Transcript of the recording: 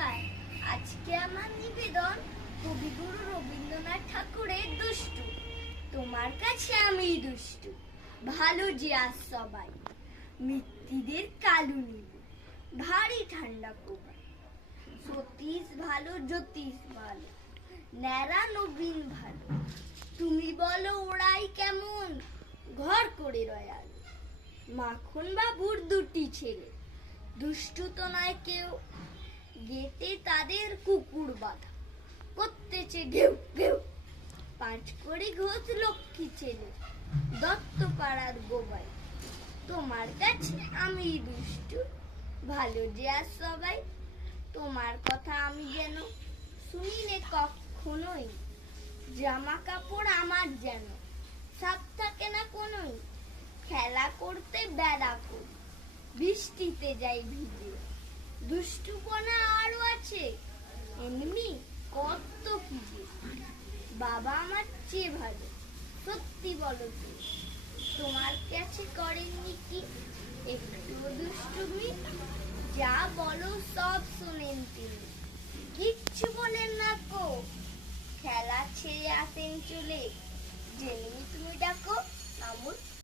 নমস্কার। আজকে আমার নিবেদন কবিগুরু রবীন্দ্রনাথ ঠাকুরের দুষ্টু। তোমার কাছে আমি দুষ্টু, ভালো যে আজ সবাই মিত্তিদের কালু নিব, ভারী ঠান্ডা প্রবাই। সতীশ ভালো, জ্যোতিষ ভালো, ন্যাড়া নবীন ভালো। তুমি বলো ওরাই কেমন, ঘর করে রয়াল। মাখন বাবুর দুটি ছেলে, দুষ্টু তো নয় কেউ, গেটে তাদের কুকুর বাঁধা, করতেছে ঘেউ ঘেউ। পাঁচ করে ঘোষ লক্ষ্মী ছেলে, দত্ত পাড়ার গোবাই। তোমার কাছে আমি দুষ্টু, ভালো যে আর সবাই। তোমার কথা আমি যেন শুনিনে কখনোই, জামা কাপড় আমার যেন সাপ থাকে না কোনোই। খেলা করতে বেড়া করি, বৃষ্টিতে যাই ভিজে। দুষ্টুপনা আরো আছে এমনি কত কি যে। বাবা আমার চেয়ে ভালো, সত্যি বলো তো, তোমার কাছে করেননি কি একটু দুষ্টুমি? যা বলো সব শোনেন তিনি, কিচ্ছু বলেন না কো। খেলা ছেড়ে আসেন চলে, যেমনি তুমি ডাকো আমুল।